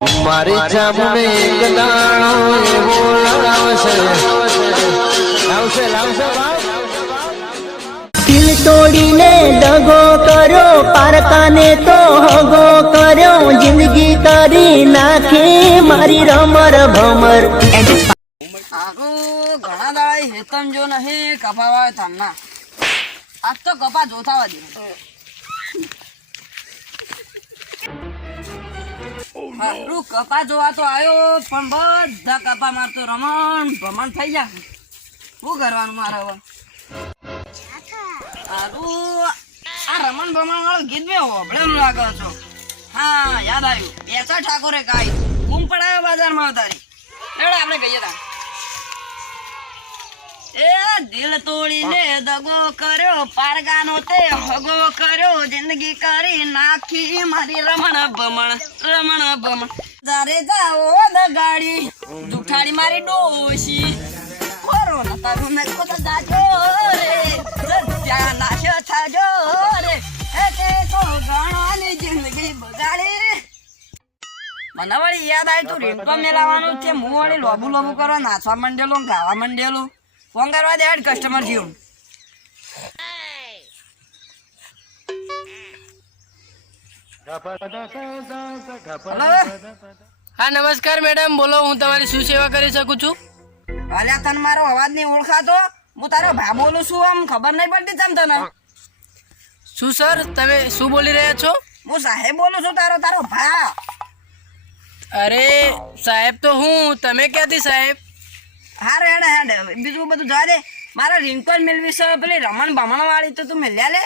મારી જામને એક દાણો એવો લાવશે લાવશે લાવશે દિલ તોડીને દગો કર્યો પારકાને તો હગો કર્યો જિંદગી કરી નાખી મારી રમર ભમર ઘણા દાડા હેતમ જો નહીં કપાવા થામના આજ તો કપા જોતા દે હારું કપા જોવા તો આવ્યો પણ બધા કપા મારતો રમણ ભમણ થઈ જા શું કરવાનું મારે હવે હારું આ રમણ ભમણ વાળું ગીત મેં હોભળેલું લાગે છો હા યાદ આવ્યું એસા ઠાકોરે કાઈ બૂમ પડાયો બાજારમાં તારી એવડે આપણે કહીએ તા એ દિલ તોડીને દગો કર્યો પારગાનો તે હગો કર્યો જિંદગી કરી નાખી મારી રમણ ભમણ તારે જાઓ ને ગાડી જુઠાડી મારી ડોશી ખોરો ન તારું મેં ખોટ જાજો રે સત્યા નાશ થાજો રે એ તે તો ગણાની જિંદગી બગાડી મને વળી યાદ આવ્યું તું રીંટો મેલાવાનું છે હું વળી લોબુ કરવા નાચવા માંડેલું ગાવા માંડેલું ફોન કરવા દે હેડ કસ્ટમર થયું હા નમસ્કાર મેડમ બોલો હું તમારી શું સેવા કરી શકું છું અલ્યા તને મારો અવાજ નહીં ઓળખાતો હું તારો ભા બોલું છું આમ ખબર નહીં પડતી તમ તને શું સર તમે શું બોલી રહ્યા છો હું સાહેબ બોલું છું તારો ભા અરે સાહેબ તો હું તમે ક્યાંથી સાહેબ હાર હેડ બીજું બધું જવા દે મારા રિંકલ મેળવી છે પેલી રમણ ભમણ વાળી તો તું મેલ્યા લે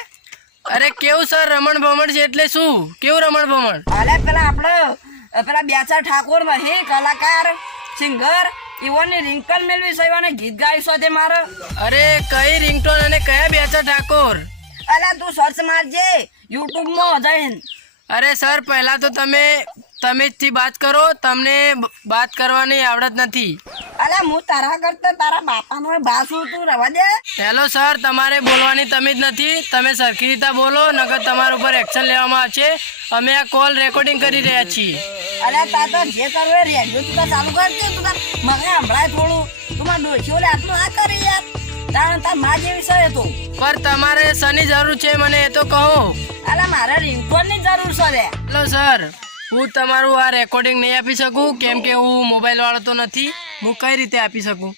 અરે કેવું સર રમણ ભમણ છે એટલે શું કેવું રમણ ભમણ અરે પેલા આપણે પેલા બે ચાર ઠાકોર નહીં કલાકાર સિંગર ઈવોની રિંકલ મેળવી છે ઈવોને ગીત ગાયું છે તે મારે અરે કઈ રિંગટોન અને કયા બેચા ઠાકોર અલા તું સર્ચ મારજે યુટ્યુબમાં જઈને અરે સર પહેલા તો તમે જ થી વાત કરો તમને વાત કરવાની આવડત નથી અલા હું તારા કરતા તારા બાપાનો ભા છું તું રવા દે હેલો સર તમારે બોલવાની તમીજ નથી તમે સરખી રીતે બોલો નકર તમારા ઉપર એક્શન લેવામાં આવશે અમે આ કોલ રેકોર્ડિંગ કરી રહ્યા છીએ અલા તા તો જે કરવું એ રેડિયો તું ચાલુ કરજે તું તાર મને સંભળાય થોડું તું માર ડોશીઓ લે આટલું ના કરી યાર તાર માં જેવી છે તો પર તમારે શની જરૂર છે મને એ તો કહો અલા મારે રિંગટોનની જરૂર છે રે હેલો સર હું તમારું આ રેકોર્ડિંગ નહીં આપી શકું કેમ કે હું મોબાઈલ વાળો તો નથી હું કઈ રીતે આપી શકું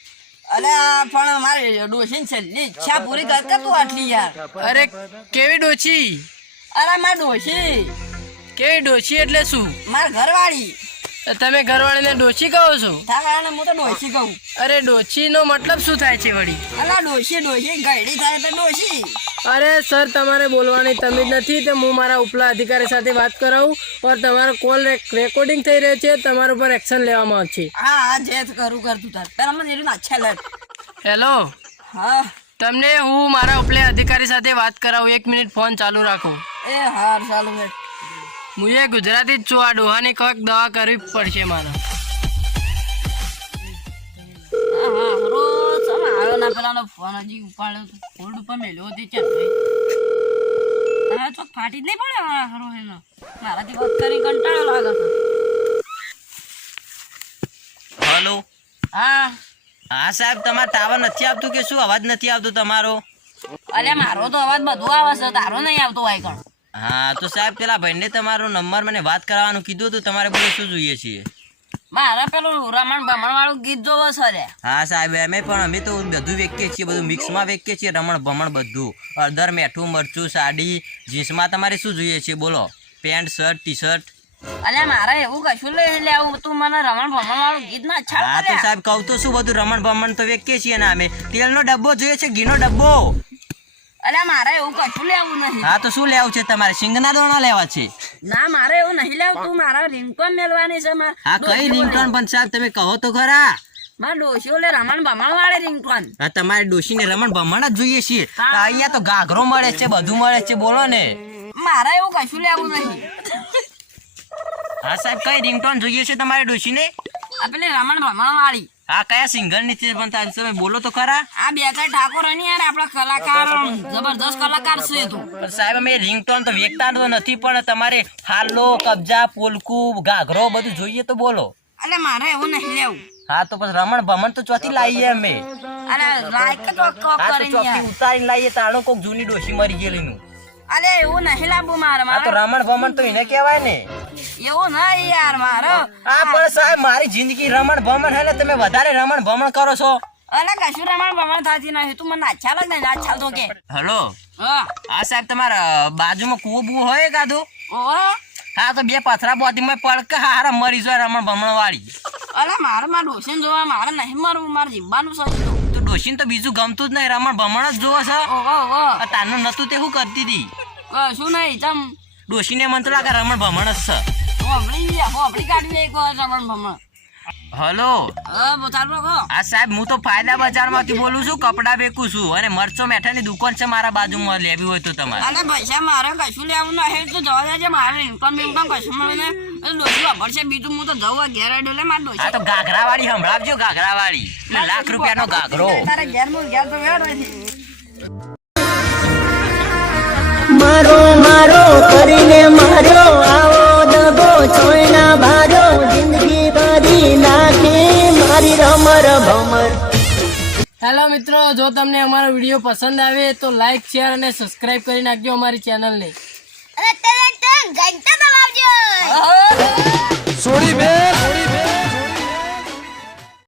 અલા પણ મારી ડોશીની છેલ્લી ઈચ્છા પૂરી કરતા તું આટલી યાર અરે કેવી ડોશી અરે માર ડોશી કેવી ડોશી એટલે શું માર ઘરવાળી તમે ઘરવાળીને ડોશી કહો છો તારાને હું તો ડોશી કહું અરે ડોશીનો મતલબ શું થાય છે વળી અલા ડોશી ગયડી થાય તો ડોશી અરે સર તમારે બોલવાની તમીજ નથી તો હું મારા ઉપલા અધિકારી સાથે વાત કરાવું और તમારો કોલ રેકોર્ડિંગ થઈ રહ્યો છે તમારા ઉપર એક્શન લેવામાં આવશે હા જે કરું કરતું તાર તારા મને એનું અચ્છા લાગ હેલો હા તમને હું મારા ઉપલા અધિકારી સાથે વાત કરાવું 1 મિનિટ ફોન ચાલુ રાખો એ હાર ચાલુ હે મુજે ગુજરાતી જ છું આ ડોહાની કોઈક દવા કરવી પડશે મારે હા રોજ આવ્યો ના પેલાનો ફોન હજી ઉપાડ્યો હોલ્ડ ઉપર મેલ્યો હતી ચાલ ચોક ફાટી જ નહીં પડ્યો હરો એનો મારાથી વાત કરી કંટાળો લાગે છે હેલો હા હા સાહેબ તમારો ટાવર નથી આવતું કે શું અવાજ નથી આવતો તમારો અરે મારો તો અવાજ બધું આવે છે તારો નહીં આવતો હોય કણ હા તો સાહેબ પેલા ભાઈને તમારો નંબર મને વાત કરવાનું કીધું હતું તમારે બોલો શું જોઈએ છીએ મારે પેલું રમણ ભમણ વાળું ગીત જોવો છે રે હા સાહેબ અમે તો બધું વેચીએ છીએ બધું મિક્સમાં વેચીએ છીએ રમણ ભમણ બધું અડધર મેઠું મરચું સાડી જીન્સમાં તમારે શું જોઈએ છે બોલો પેન્ટ શર્ટ ટી શર્ટ અરે મારે એવું કશું લઈ લેવું તું મને રમણ ભમણ વાળું ગીત ના અચ્છા હા તો સાહેબ કહું તો શું બધું રમણ ભમણ તો વેચીએ છીએ ને અમે તેલનો ડબ્બો જોઈએ છે ઘીનો ડબ્બો અરે મારે એવું કશું લેવું નહીં હા તો શું લેવું છે તમારે સિંગના દોણા લેવા છે ના મારે એવું નહીં લેવું તું મારા રિંગટોન મેળવાની છે હા કઈ રિંગટોન પણ સાહેબ તમે કહો તો ખરા મારા ડોશીઓ લે રમણ ભમણ વાળી રિંગટોન હા તમારે ડોશીને રમણ ભમણ જ જોઈએ છીએ અહીંયા તો ઘાઘરો મળે છે બધું મળે છે બોલો ને મારે એવું કશું લેવું નહીં હા સાહેબ કઈ રિંગટોન જોઈએ છે તમારે ડોશીને આ પેલી રમણ ભમણ વાળી હા કયા સિંગર ની છે પણ તમે બોલો તો ખરા. આ બે ત્રણ ઠાકોર ની યાર આપણા કલાકાર જબરદસ્ત કલાકાર છે તું. પણ સાહેબ અમે રિંગટોન તો વેચતા તો નથી પણ તમારે હાલો કબજા પોલકું ઘાઘરો બધું જોઈએ તો બોલો. અલે મારે એવું નહીં લેવું. હા તો પછી રમણ ભમણ તો ચોથી લાવીએ અમે. અરે લાયક તો કોક હા તો કરીને ચોથી યાર. ઉતારીને લાવીએ તાળો કોક જૂની ડોશી મરી ગયેલી નું. અલે એવું નહીં લાવવું મારે. આ તો રમણ ભમણ તો એને કહેવાય ને. એવું નહીં યાર મારો. હા પણ સાહેબ મારી જિંદગી રમણ ભમણ હે ને તમે વધારે રમણ ભમણ કરો છો. અલે કશું રમણ ભમણ થતી નહીં. તું મને આછા લાગે ને આછા તો કે. હલો હા હા સાહેબ તમારા બાજુમાં કૂવો બુવો હોય કાધો. ઓહો. હા તો બે પથરા બોધીમાં પડકે હારા મરી જાય રમણ ભમણ વાળી. અલે મારે મારા ડોસીને જોવા મારે નહીં મારવું. મારે જીવવાનું છે. તો ડોશીને તો બીજું ગમતું જ નહીં રમણ ભમણ જ જોવો છે. ઓહો ઓહો. આ તારનું નતું તે શું કરતી હતી. કશું નહીં તમ ડોશીને મન તો લાગે રમણ ભમણ જ છે. હોબળી કાઢવી એક વાર રમણ ભમણ. હલો હા બોતાલો કહો. આ સાહેબ હું તો ફાયદા બજારમાંથી બોલું છું કપડા વેચું છું અને મરચો મેઠાની દુકાન છે મારા બાજુમાં લેવી હોય તો તમારે. અલે પૈસા મારે કશું લેવું નહીં તો જવા દેજે. મારે ઇન્કમ બિન્કમ કશું મળે ને ડોસી ખબર છે. બીજું હું તો જવું ઘેર ડોલે મારે હા ડોસી તો ઘાઘરા વાળી સંભળાવજો ઘાઘરા વાળી ₹1,00,000 ઘાઘરો. તારે ઘેર હું ઘેર તો વેડ નથી. મારો મારો કરીને માર્યો આવો દગો છોયના ભાર્યો જિંદગી કરી નાખે મારી રમર ભમર. હેલો મિત્રો, જો તમને અમારો વિડીયો પસંદ આવે તો લાઈક શેર અને સબસ્ક્રાઇબ કરી નાખજો અમારી ચેનલને. સોડી બે